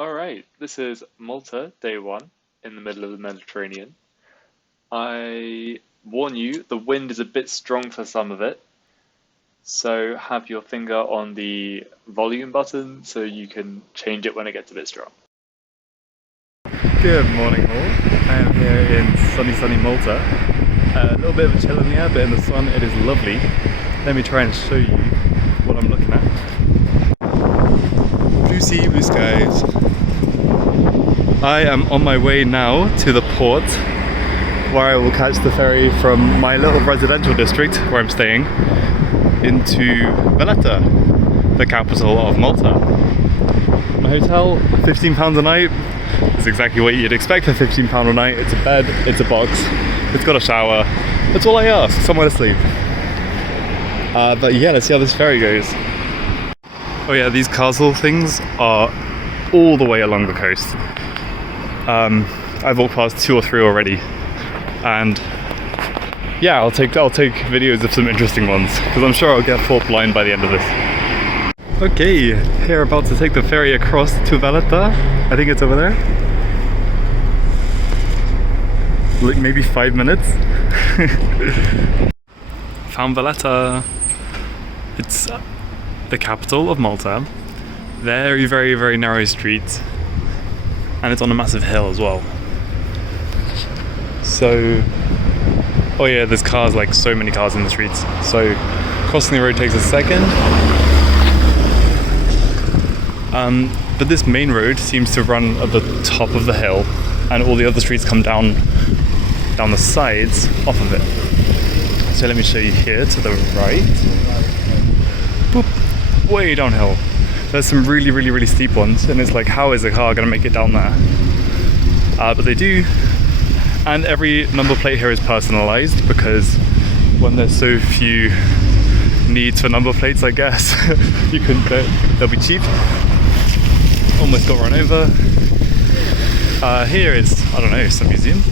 Alright, this is Malta, day one, in the middle of the Mediterranean. I warn you, the wind is a bit strong for some of it, so have your finger on the volume button so you can change it when it gets a bit strong. Good morning all, I am here in sunny Malta. A little bit of a chill in the air, but in the sun it is lovely. Let me try and show you what I'm looking at. Blue sea, blue skies. I am on my way now to the port where I will catch the ferry from my little residential district where I'm staying into Valletta, the capital of Malta. My hotel, £15 a night. It's exactly what you'd expect for £15 a night. It's a bed, it's a box, it's got a shower. That's all I ask, somewhere to sleep. But yeah, let's see how this ferry goes. Oh yeah, these castle things are all the way along the coast. I've walked past 2 or 3 already, and yeah, I'll take videos of some interesting ones because I'm sure I'll get fourth blind by the end of this. Okay, here about to take the ferry across to Valletta. I think it's over there. Like maybe 5 minutes. Found Valletta. It's the capital of Malta. Very, very, very narrow streets. And it's on a massive hill as well. So, oh yeah, there's cars, like so many cars in the streets. So, crossing the road takes a second. But this main road seems to run at the top of the hill, and all the other streets come down the sides off of it. So let me show you here to the right. Boop, way downhill. There's some really, really, really steep ones, and it's like, how is a car gonna make it down there? But they do, and every number plate here is personalized because when there's so few needs for number plates, I guess, they'll be cheap. Almost got run over. Here is, I don't know, some museum.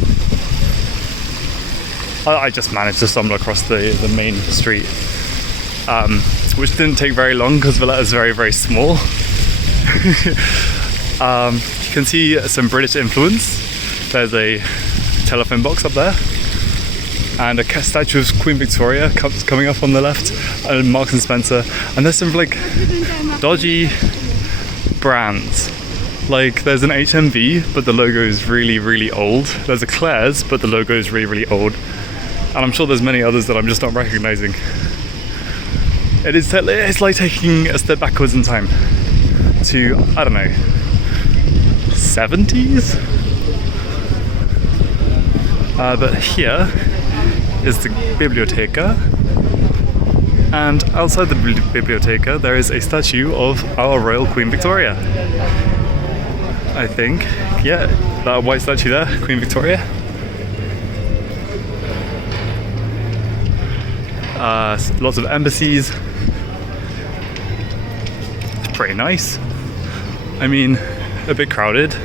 I just managed to stumble across the main street. Which didn't take very long because Valletta is very, very small. You can see some British influence. There's a telephone box up there, and a statue of Queen Victoria coming up on the left, and Marks and Spencer. And there's some like dodgy brands. Like there's an HMV, but the logo is really, really old. There's a Claire's, but the logo is really, really old. And I'm sure there's many others that I'm just not recognizing. It's like taking a step backwards in time to, I don't know, 70s? But here is the Biblioteca, and outside the Biblioteca there is a statue of our Royal Queen Victoria. I think, yeah, that white statue there, Queen Victoria. Lots of embassies. It's pretty nice. I mean, a bit crowded,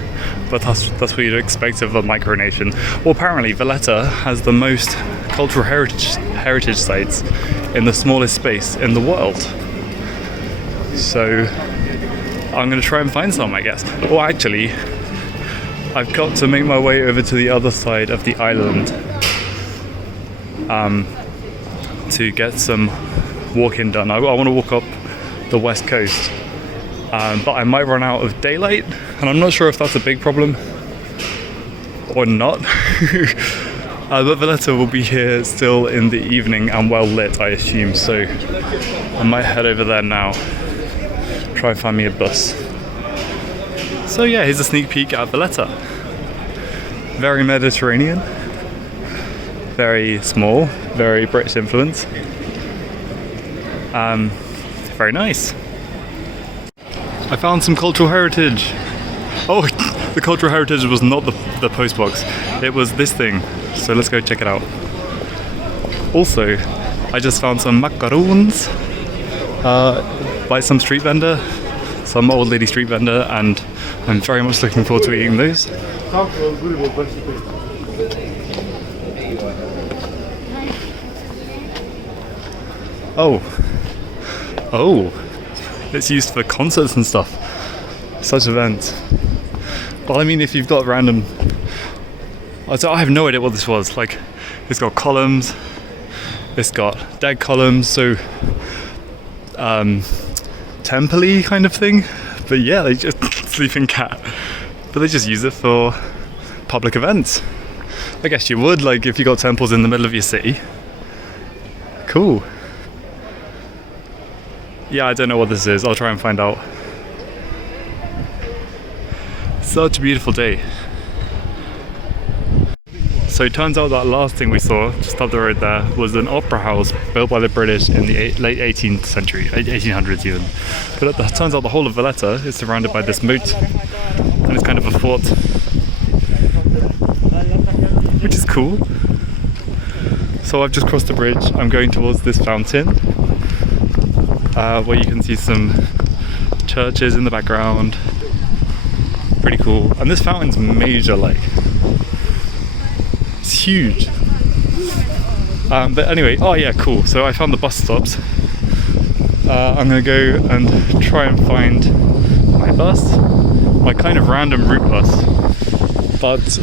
but that's what you'd expect of a micronation. Well, apparently Valletta has the most cultural heritage sites in the smallest space in the world. So I'm going to try and find some, I guess. Well, actually, I've got to make my way over to the other side of the island to get some walking done. I want to walk up the west coast, but I might run out of daylight, and I'm not sure if that's a big problem or not. But Valletta will be here still in the evening and well lit, I assume, so I might head over there now, try and find me a bus. So yeah, here's a sneak peek at Valletta. Very Mediterranean, very small, very British influence. Very nice. I found some cultural heritage. Oh, the cultural heritage was not the post box. It was this thing. So let's go check it out. Also, I just found some macaroons by some street vendor, some old lady street vendor, and I'm very much looking forward to eating those. Oh, it's used for concerts and stuff. Such events. Well, I mean, if you've got random... So I have no idea what this was. Like, it's got columns, it's got dead columns, so temple-y kind of thing. But yeah, they just sleeping cat. But they just use it for public events. I guess you would, like, if you got temples in the middle of your city. Cool. Yeah, I don't know what this is. I'll try and find out. Such a beautiful day. So it turns out that last thing we saw just up the road there was an opera house built by the British in the late 18th century, 1800s even. But it turns out the whole of Valletta is surrounded by this moat, and it's kind of a fort, which is cool. So I've just crossed the bridge. I'm going towards this fountain, where you can see some churches in the background. Pretty cool. And this fountain's major, like. It's huge. But anyway, oh yeah, cool. So I found the bus stops. I'm gonna go and try and find my bus, my kind of random route bus. But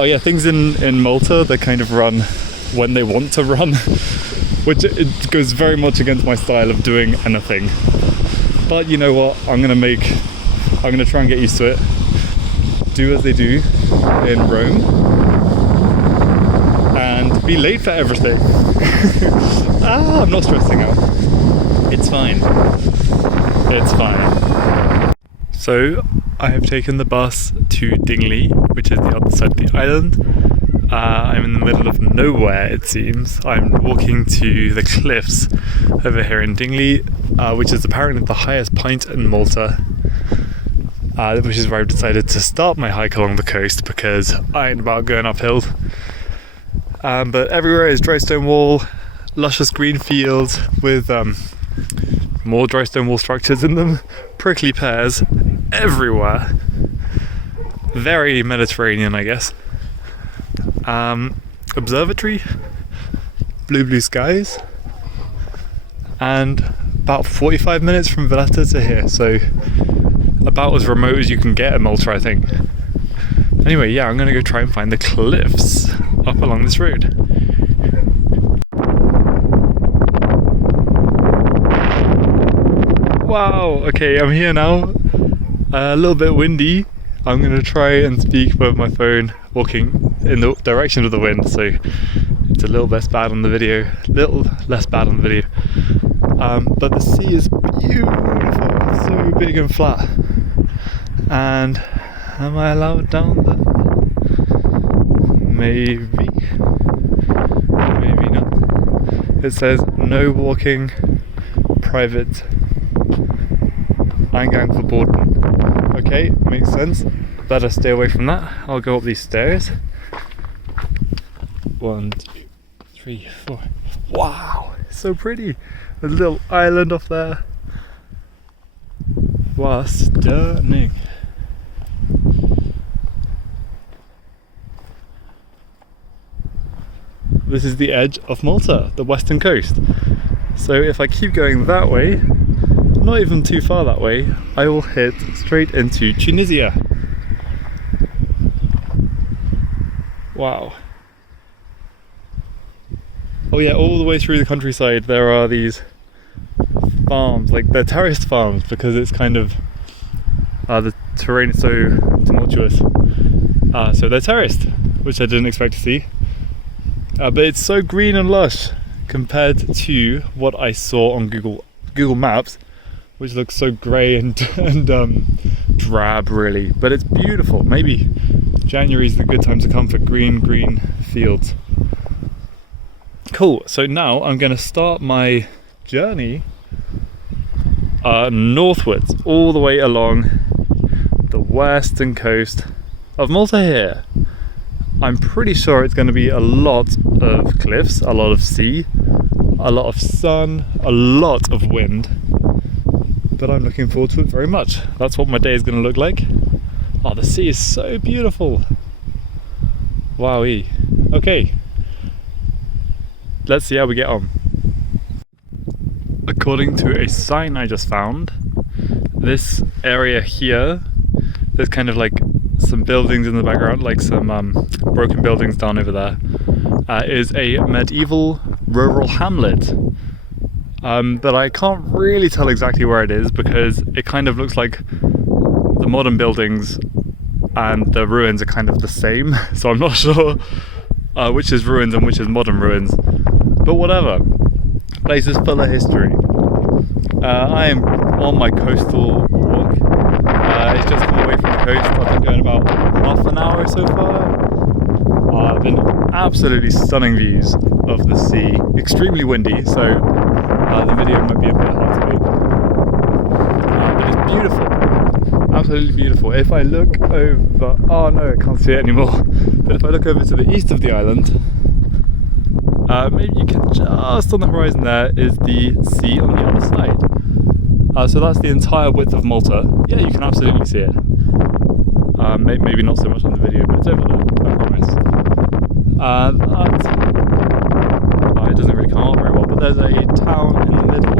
oh yeah, things in Malta, they kind of run when they want to run, which it goes very much against my style of doing anything. But you know what? I'm gonna try and get used to it. Do as they do in Rome. And be late for everything. I'm not stressing out. It's fine. It's fine. So I have taken the bus to Dingley, which is the other side of the island. I'm in the middle of nowhere, it seems. I'm walking to the cliffs over here in Dingley, which is apparently the highest point in Malta. Which is where I've decided to start my hike along the coast because I ain't about going uphill. But everywhere is dry stone wall, luscious green fields with more dry stone wall structures in them, prickly pears everywhere. Very Mediterranean, I guess. Observatory, blue skies, and about 45 minutes from Valletta to here, so about as remote as you can get in Malta, I think. Anyway, yeah, I'm gonna go try and find the cliffs up along this road. Wow, okay, I'm here now. A little bit windy. I'm gonna try and speak with my phone walking in the direction of the wind, so it's a little less bad on the video. But the sea is beautiful, it's so big and flat. And am I allowed down the... Maybe not. It says no walking, private, Eingang verboten. Okay, makes sense. Better stay away from that. I'll go up these stairs. 1, 2, 3, 4. Wow, so pretty. There's a little island off there. Wow, stunning. This is the edge of Malta, the western coast. So if I keep going that way, not even too far that way, I will hit straight into Tunisia. Wow. Oh yeah, all the way through the countryside there are these farms, like they're terraced farms because it's kind of, the terrain is so tumultuous. So they're terraced, which I didn't expect to see. But it's so green and lush compared to what I saw on Google Maps, which looks so grey and drab really. But it's beautiful. Maybe January is the good time to come for green fields. Cool, so now I'm going to start my journey northwards, all the way along the western coast of Malta here. I'm pretty sure it's going to be a lot of cliffs, a lot of sea, a lot of sun, a lot of wind, but I'm looking forward to it very much. That's what my day is going to look like. Oh, the sea is so beautiful. Wowee. Okay, let's see how we get on. According to a sign I just found, this area here, There's kind of like some buildings in the background, like some broken buildings down over there. Is a medieval rural hamlet. But I can't really tell exactly where it is because it kind of looks like the modern buildings and the ruins are kind of the same. So I'm not sure which is ruins and which is modern ruins. But whatever. Place is full of history. I am on my coastal walk. It's just come away from the coast. I've been going about half an hour so far. I've been absolutely stunning views of the sea. Extremely windy, so the video might be a bit hard to make. But it's beautiful. Absolutely beautiful. If I look over... Oh no, I can't see it anymore. But if I look over to the east of the island, maybe you can just on the horizon there is the sea on the other side. So that's the entire width of Malta. Yeah, you can absolutely see it. Maybe not so much on the video, but it's over there, I promise. It doesn't really come out very well, but there's a town in the middle,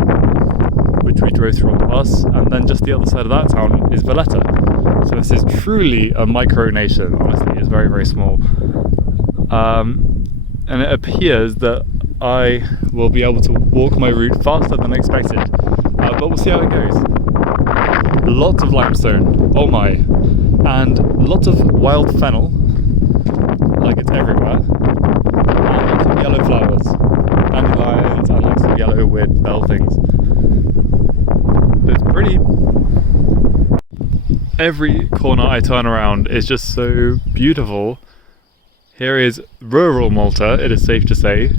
which we drove through on the bus, and then just the other side of that town is Valletta. So this is truly a micronation, honestly, it's very, very small. And it appears that I will be able to walk my route faster than expected, but we'll see how it goes. Lots of limestone, oh my, and lots of wild fennel, like it's everywhere, and lots of yellow flowers, dandelions and like some yellow weird bell things. But it's pretty. Every corner I turn around is just so beautiful. Here is rural Malta, it is safe to say.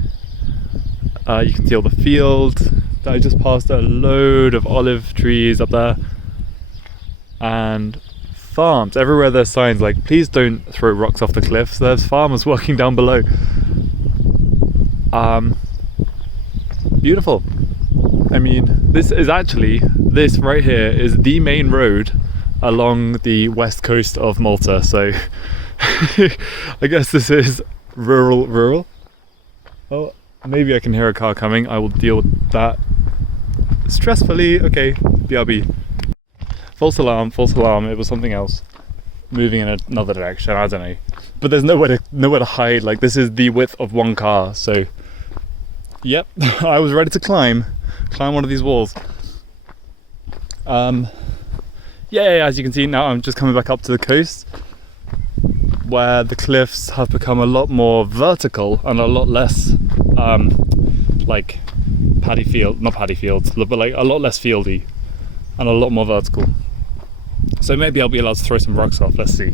You can see all the fields. I just passed a load of olive trees up there. And farms. Everywhere there's signs like, please don't throw rocks off the cliffs. There's farmers working down below. Beautiful. I mean, this right here is the main road along the west coast of Malta. So I guess this is rural. Oh, maybe I can hear a car coming. I will deal with that stressfully. Okay, BRB. False alarm, it was something else. Moving in another direction, I don't know. But there's nowhere to hide, like this is the width of one car, so... Yep, I was ready to climb one of these walls. Yeah, as you can see now I'm just coming back up to the coast, where the cliffs have become a lot more vertical and a lot less, like not paddy fields, but like a lot less fieldy and a lot more vertical. So maybe I'll be allowed to throw some rocks off, let's see.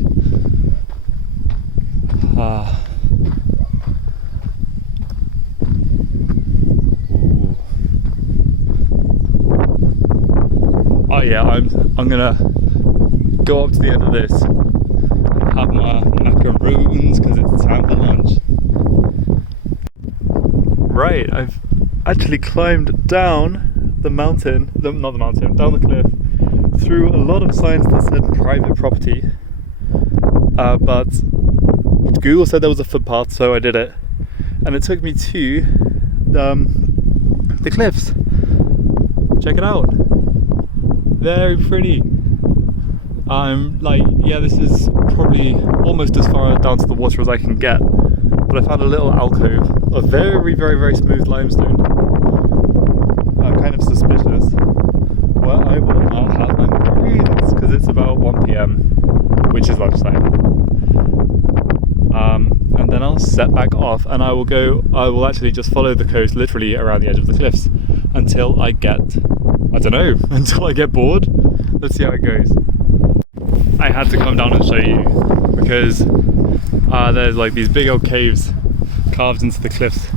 Oh yeah, I'm gonna go up to the end of this and have my macaroons because it's time for lunch. Right, I've actually climbed down the mountain, down the cliff, through a lot of signs that said private property, but Google said there was a footpath, so I did it, and it took me to the cliffs. Check it out, very pretty. I'm like, yeah, this is probably almost as far down to the water as I can get, but I found a little alcove of very, very, very smooth limestone. I'm kind of suspicious. Well, I will now have my macaroons because it's about 1 p.m, which is lunchtime. And then I'll set back off and I will actually just follow the coast literally around the edge of the cliffs until I get, until I get bored. Let's see how it goes. I had to come down and show you because there's like these big old caves carved into the cliffs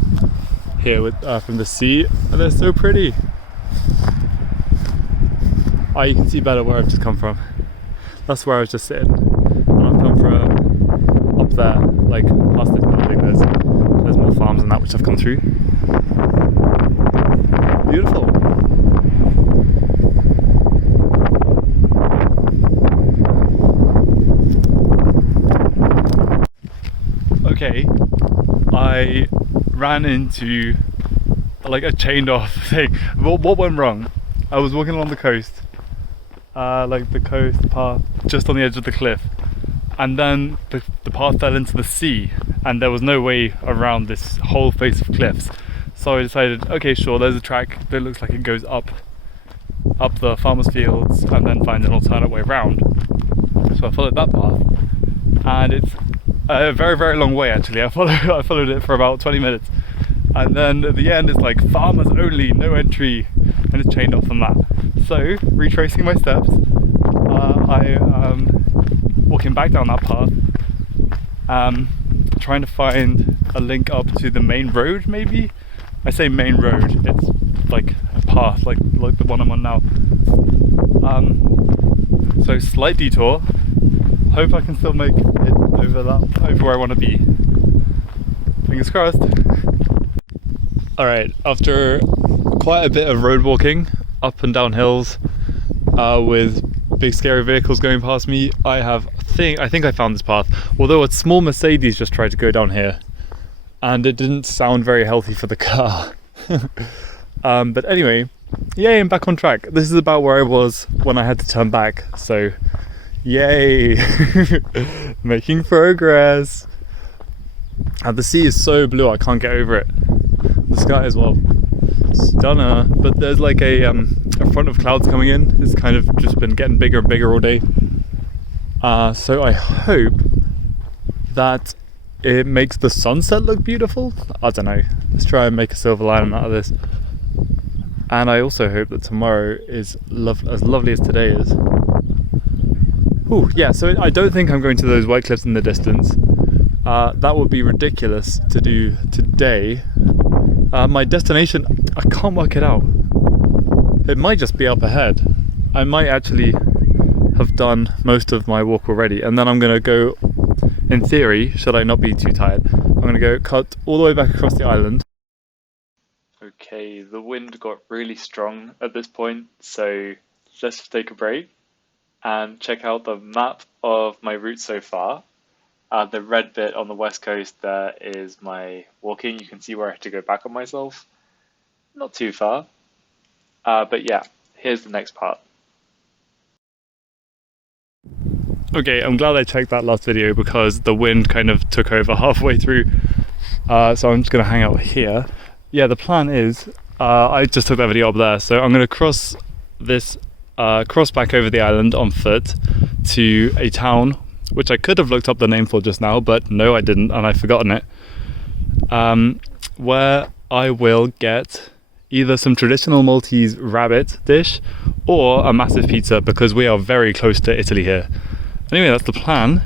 here with, from the sea, and they're so pretty. Oh, you can see better where I've just come from. That's where I was just sitting. And I've come from up there, like past this building. There's more farms and that which I've come through. Beautiful. Okay, I ran into like a chained off thing. What went wrong? I was walking along the coast like the coast path, just on the edge of the cliff. And then the path fell into the sea, and there was no way around this whole face of cliffs. So I decided, okay, sure, there's a track that looks like it goes up the farmer's fields and then find an alternate way round. So I followed that path, and it's a very, very long way actually. I followed it for about 20 minutes, and then at the end it's like farmers only, no entry, and it's chained off from that. So retracing my steps, I walking back down that path, trying to find a link up to the main road. Maybe I say main road, it's like a path like the one I'm on now. So slight detour. Hope I can still make it over where I want to be. Fingers crossed. Alright, after quite a bit of road walking up and down hills with big scary vehicles going past me, I think I found this path. Although a small Mercedes just tried to go down here, and it didn't sound very healthy for the car. But anyway, yay, I'm back on track. This is about where I was when I had to turn back, so yay. Making progress. And the sea is so blue I can't get over it. The sky as well, stunner. But there's like a front of clouds coming in. It's kind of just been getting bigger and bigger all day. So I hope that it makes the sunset look beautiful. I don't know. Let's try and make a silver lining out of this. And I also hope that tomorrow is as lovely as today is. Ooh, yeah, so I don't think I'm going to those white cliffs in the distance. That would be ridiculous to do today. My destination, I can't work it out. It might just be up ahead. I might actually have done most of my walk already, and then I'm going to go, in theory, should I not be too tired, I'm going to go cut all the way back across the island. Okay, the wind got really strong at this point, so let's just take a break and check out the map of my route so far. The red bit on the west coast there is my walking. You can see where I have to go back on myself. Not too far. But yeah, here's the next part. Okay, I'm glad I checked that last video because the wind kind of took over halfway through. So I'm just going to hang out here. Yeah, the plan is, I just took that video up there, so I'm going to cross back over the island on foot to a town, which I could have looked up the name for just now, but no I didn't, and I've forgotten it, where I will get either some traditional Maltese rabbit dish or a massive pizza, because we are very close to Italy here. Anyway, that's the plan.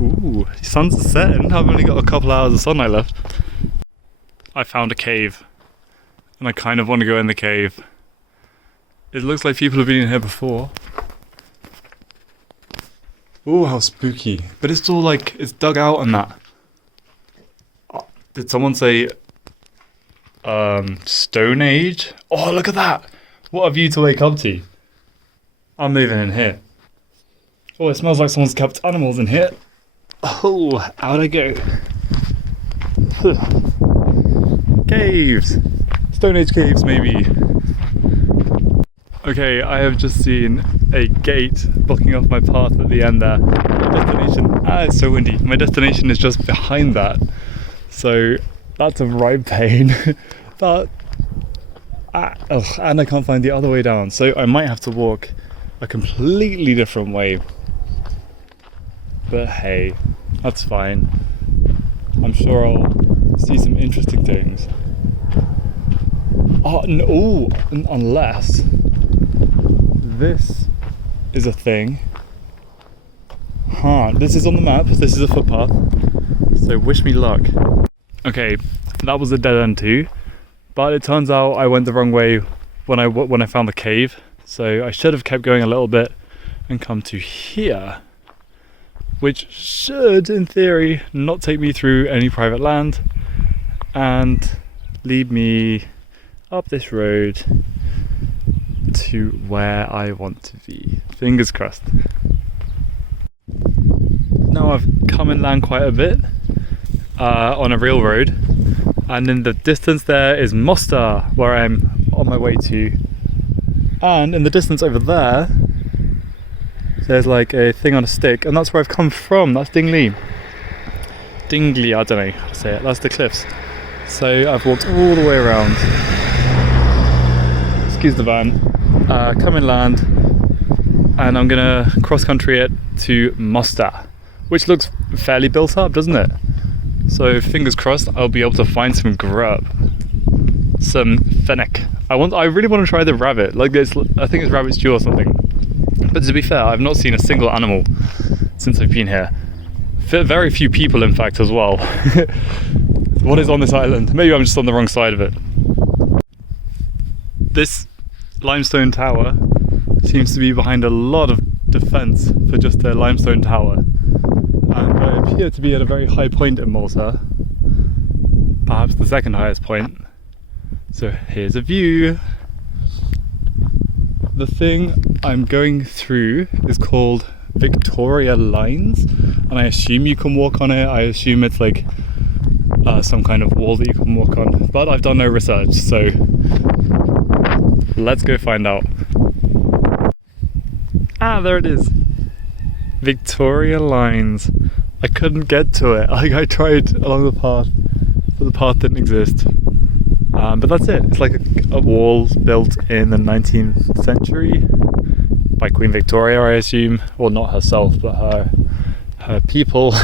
Ooh, the sun's setting. I've only got a couple hours of sunlight left. I found a cave, and I kind of want to go in the cave. It looks like people have been in here before. Ooh, how spooky. But it's all like, it's dug out and that. Did someone say Stone Age? Oh, look at that! What a view to wake up to. I'm moving in here. Oh, it smells like someone's kept animals in here. Oh, out I go. Caves! Stone Age caves, maybe. Okay, I have just seen a gate blocking off my path at the end there. My destination, it's so windy. My destination is just behind that. So that's a right pain. But, and I can't find the other way down. So I might have to walk a completely different way. But hey, that's fine. I'm sure I'll see some interesting things. Oh, no, unless this is a thing. This is on the map, this is a footpath, so wish me luck. Okay, that was a dead end too, but it turns out I went the wrong way when I found the cave, so I should have kept going a little bit and come to here, which should, in theory, not take me through any private land and lead me up this road to where I want to be. Fingers crossed. Now I've come inland quite a bit on a real road, and in the distance there is Malta, where I'm on my way to. And in the distance over there, there's like a thing on a stick, and that's where I've come from. That's Dingley. Dingley, I don't know how to say it. That's the cliffs. So I've walked all the way around. Excuse the van. Come inland, and I'm gonna cross country it to Malta, which looks fairly built up, doesn't it? So fingers crossed, I'll be able to find some grub, some fennec. I really want to try the rabbit. Like this, I think it's rabbit stew or something. But to be fair, I've not seen a single animal since I've been here. Very few people, in fact, as well. What is on this island? Maybe I'm just on the wrong side of it. This limestone tower seems to be behind a lot of defence for just a limestone tower. And I appear to be at a very high point in Malta. Perhaps the second highest point. So here's a view. The thing I'm going through is called Victoria Lines, and I assume you can walk on it. I assume it's like some kind of wall that you can walk on, but I've done no research, so let's go find out. Ah, there it is. Victoria Lines. I couldn't get to it. Like, I tried along the path, but the path didn't exist. But that's it. It's like a wall built in the 19th century by Queen Victoria, I assume. Well, not herself, but her people.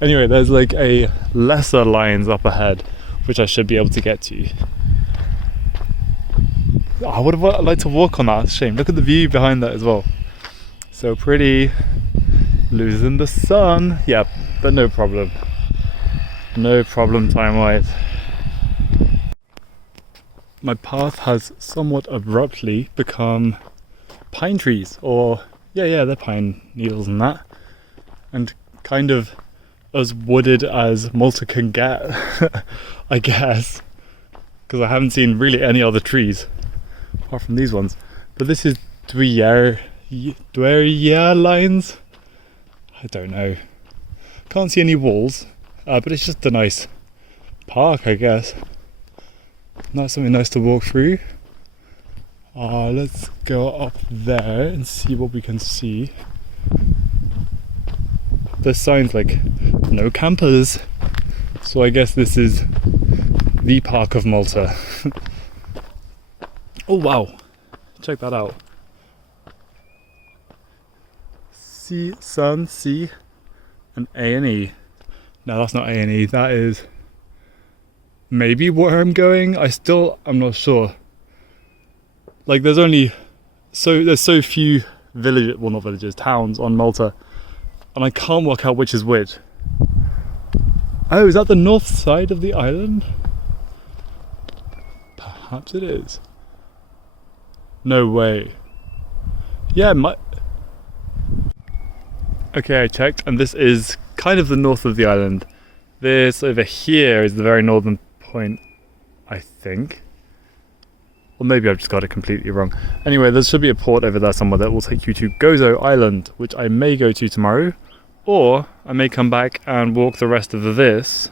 Anyway, there's like a lesser lines up ahead, which I should be able to get to. I would have liked to walk on that. It's a shame. Look at the view behind that as well. So pretty. Losing the sun. Yeah, but no problem. No problem time-wise. My path has somewhat abruptly become pine trees, or yeah, they're pine needles and that, and kind of as wooded as Malta can get, I guess, because I haven't seen really any other trees apart from these ones. But this is Dwyer lines. I don't know. Can't see any walls, but it's just a nice park, I guess. That's something nice to walk through. Let's go up there and see what we can see. There's signs like no campers, so I guess this is the park of Malta. Oh wow, check that out. Sea, sun, sea, and A&E. No, that's not A&E, that is maybe where I'm going. I'm not sure. Like there's so few towns on Malta, and I can't work out which is which. Oh, is that the north side of the island? Perhaps it is. No way. Yeah, okay, I checked, and this is kind of the north of the island. This over here is the very northern point, I think. Or maybe I've just got it completely wrong. Anyway, there should be a port over there somewhere that will take you to Gozo Island, which I may go to tomorrow, or I may come back and walk the rest of this,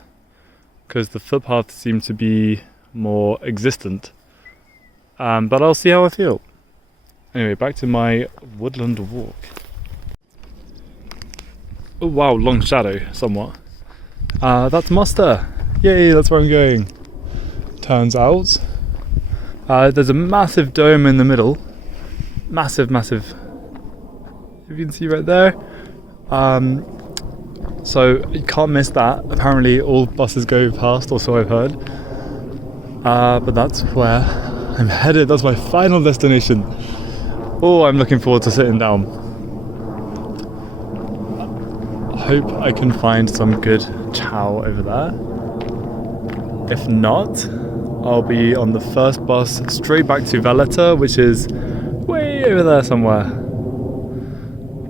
because the footpaths seem to be more existent. But I'll see how I feel. Anyway, back to my woodland walk. Oh wow, long shadow, somewhat. That's Muster. Yay, that's where I'm going. Turns out, there's a massive dome in the middle. Massive. If you can see right there. So you can't miss that. Apparently all buses go past, or so I've heard. But that's where I'm headed. That's my final destination. Oh, I'm looking forward to sitting down. I hope I can find some good chow over there. If not, I'll be on the first bus straight back to Valletta, which is way over there somewhere.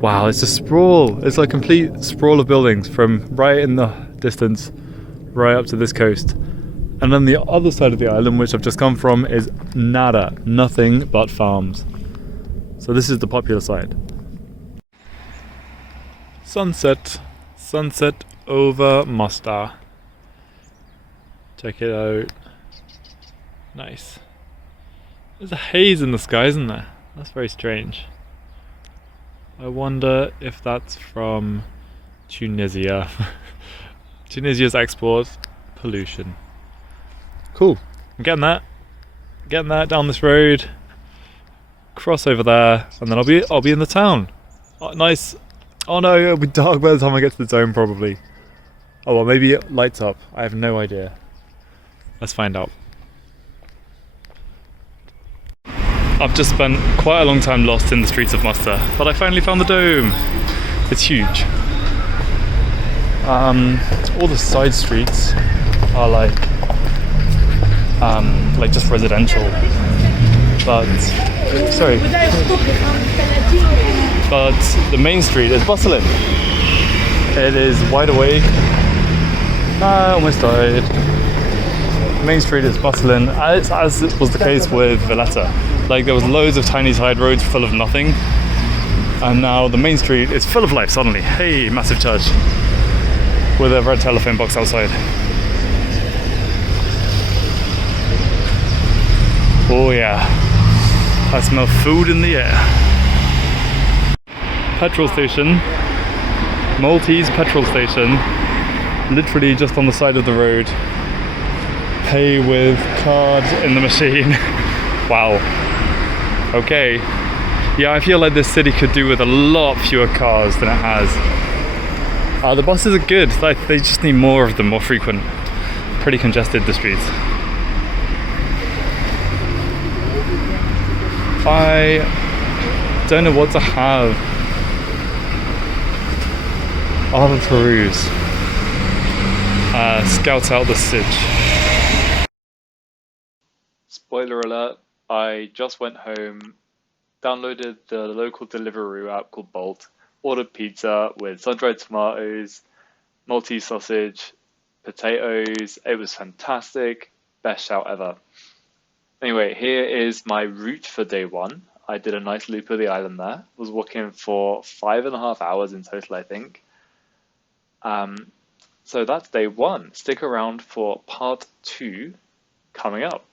Wow, it's a sprawl. It's like a complete sprawl of buildings from right in the distance right up to this coast. And then the other side of the island, which I've just come from, is nada, nothing but farms. So this is the popular side. Sunset over Malta. Check it out. Nice. There's a haze in the sky, isn't there? That's very strange. I wonder if that's from Tunisia. Tunisia's export pollution. Cool. I'm getting that. Getting that down this road. Cross over there, and then I'll be in the town. Oh, nice. Oh no, it'll be dark by the time I get to the dome probably. Oh well, maybe it lights up. I have no idea. Let's find out. I've just spent quite a long time lost in the streets of Mostar, but I finally found the dome. It's huge. All the side streets are like just residential, but the main street is bustling. It is wide awake. I almost died. The main street is bustling, as was the case with Valletta. Like, there was loads of tiny side roads full of nothing, and now the main street is full of life suddenly. Hey, massive church with a red telephone box outside. Oh yeah, I smell food in the air. Petrol station, Maltese petrol station, literally just on the side of the road. Pay with card in the machine. Wow. Okay. Yeah, I feel like this city could do with a lot fewer cars than it has. The buses are good. Like, they just need more of them, more frequent. Pretty congested, the streets. I don't know what to have. I'll have a peruse. Scout out the sitch. Spoiler alert, I just went home, downloaded the local Deliveroo app called Bolt, ordered pizza with sun-dried tomatoes, Maltese sausage, potatoes. It was fantastic. Best shout ever. Anyway, here is my route for day one. I did a nice loop of the island there. Was walking for 5.5 hours in total, I think. So that's day one. Stick around for part 2 coming up.